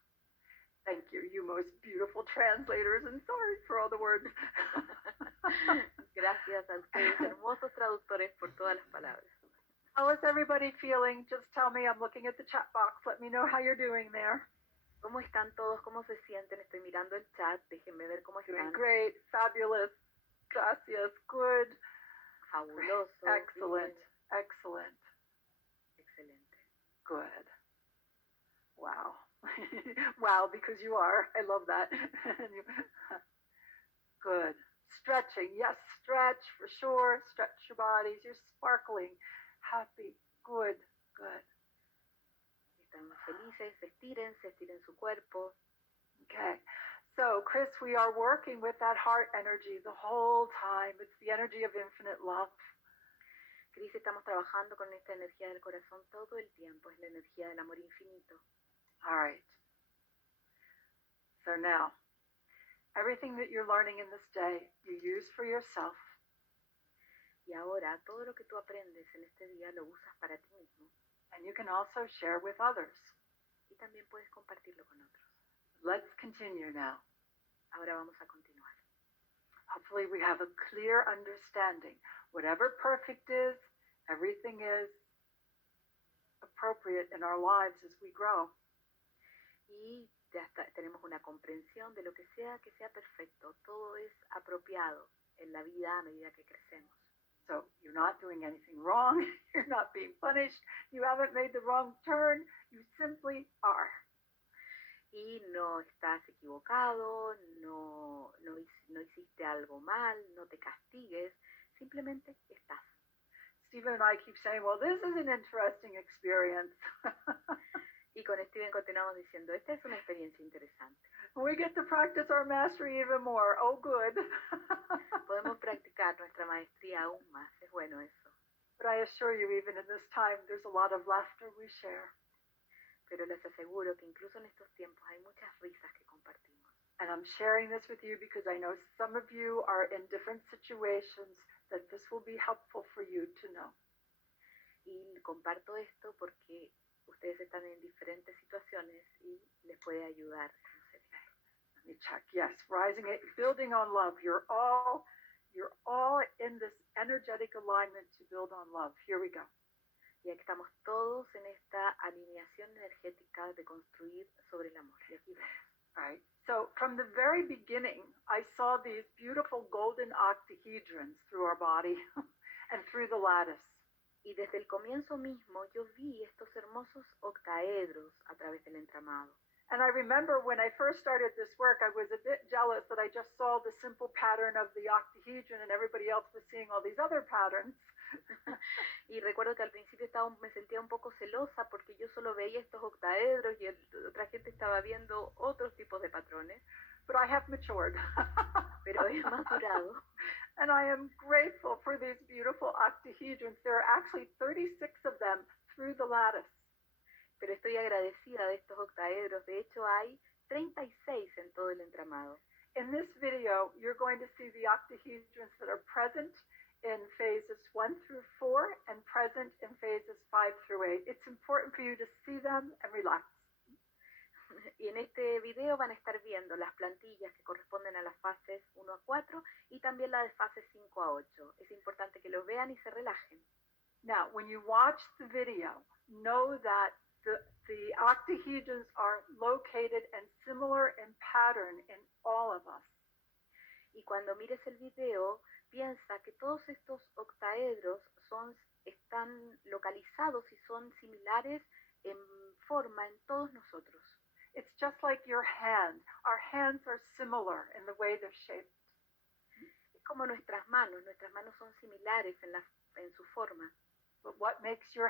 Thank you, you most beautiful translators, and sorry for all the words. Gracias a ustedes, hermosos traductores, por todas las palabras. How is everybody feeling? Just tell me. I'm looking at the chat box. Let me know how you're doing there. ¿Cómo están todos? ¿Cómo se sienten? Estoy mirando el chat. Déjenme ver cómo están. Doing great. Fabulous. Gracias. Good. Fabuloso. Excellent. Bien. Excellent. Excelente. Good. Wow. Wow, because you are. I love that. Good. Stretching. Yes, stretch for sure. Stretch your bodies. You're sparkling. Happy. Good. Good. Están felices. Estiren su cuerpo. Okay. So, Chris, we are working with that heart energy the whole time. It's the energy of infinite love. Cris, estamos trabajando con esta energía del corazón todo el tiempo. Es la energía del amor infinito. All right. So now, everything that you're learning in this day, you use for yourself. Y ahora, todo lo que tú aprendes en este día lo usas para ti mismo. And you can also share with others. Y también puedes compartirlo con otros. Let's continue now. Ahora vamos a continuar. Hopefully we have a clear understanding. Whatever perfect is, everything is appropriate in our lives as we grow. Y ya tenemos una comprensión de lo que sea perfecto. Todo es apropiado en la vida a medida que crecemos. So you're not doing anything wrong. You're not being punished. You haven't made the wrong turn. You simply are. Y no estás equivocado, no hiciste algo mal, no te castigues, simplemente estás. Stephen and I keep saying, well, this is an interesting experience. Y con Steven continuamos diciendo, esta es una experiencia interesante. We get to practice our mastery even more. Oh, good. Podemos practicar nuestra maestría aún más, es bueno eso. But I assure you, even in this time, there's a lot of laughter we share. Pero les aseguro que incluso en estos tiempos hay muchas risas que compartimos. And I'm sharing this with you because I know some of you are in different situations that this will be helpful for you to know. Y comparto esto porque ustedes están en diferentes situaciones y les puede ayudar. Let me check. Yes, rising, building on love. You're all in this energetic alignment to build on love. Here we go. Ya que estamos todos en esta alineación energética de construir sobre el amor. Y aquí vamos. Right. So from the very beginning, I saw these beautiful golden octahedrons through our body and through the lattice. Y desde el comienzo mismo yo vi estos hermosos octaedros a través del entramado. And I remember when I first started this work, I was a bit jealous that I just saw the simple pattern of the octahedron and everybody else was seeing all these other patterns. Y recuerdo que al principio me sentía un poco celosa porque yo solo veía estos octaedros y otra gente estaba viendo otros tipos de patrones. but I have matured. pero he madurado. And I am grateful for these beautiful octahedrons. There are actually 36 of them through the lattice. Pero estoy agradecida de estos octaedros. De hecho, hay 36 en todo el entramado. In this video, you're going to see the octahedrons that are present in phases 1 through 4 and present in phases 5 through 8. It's important for you to see them and relax. Y en este video van a estar viendo las plantillas que corresponden a las fases 1 a 4 y también la de fases 5 a 8. Es importante que lo vean y se relajen. Now, when you watch the video, know that the octahedrons are located and similar in pattern in all of us. Y cuando mires el video, piensa que todos estos octaedros están localizados y son similares en forma en todos nosotros. It's just like your hand. Our hands are similar in the way they're shaped. Es como nuestras manos son similares en su forma. But what makes your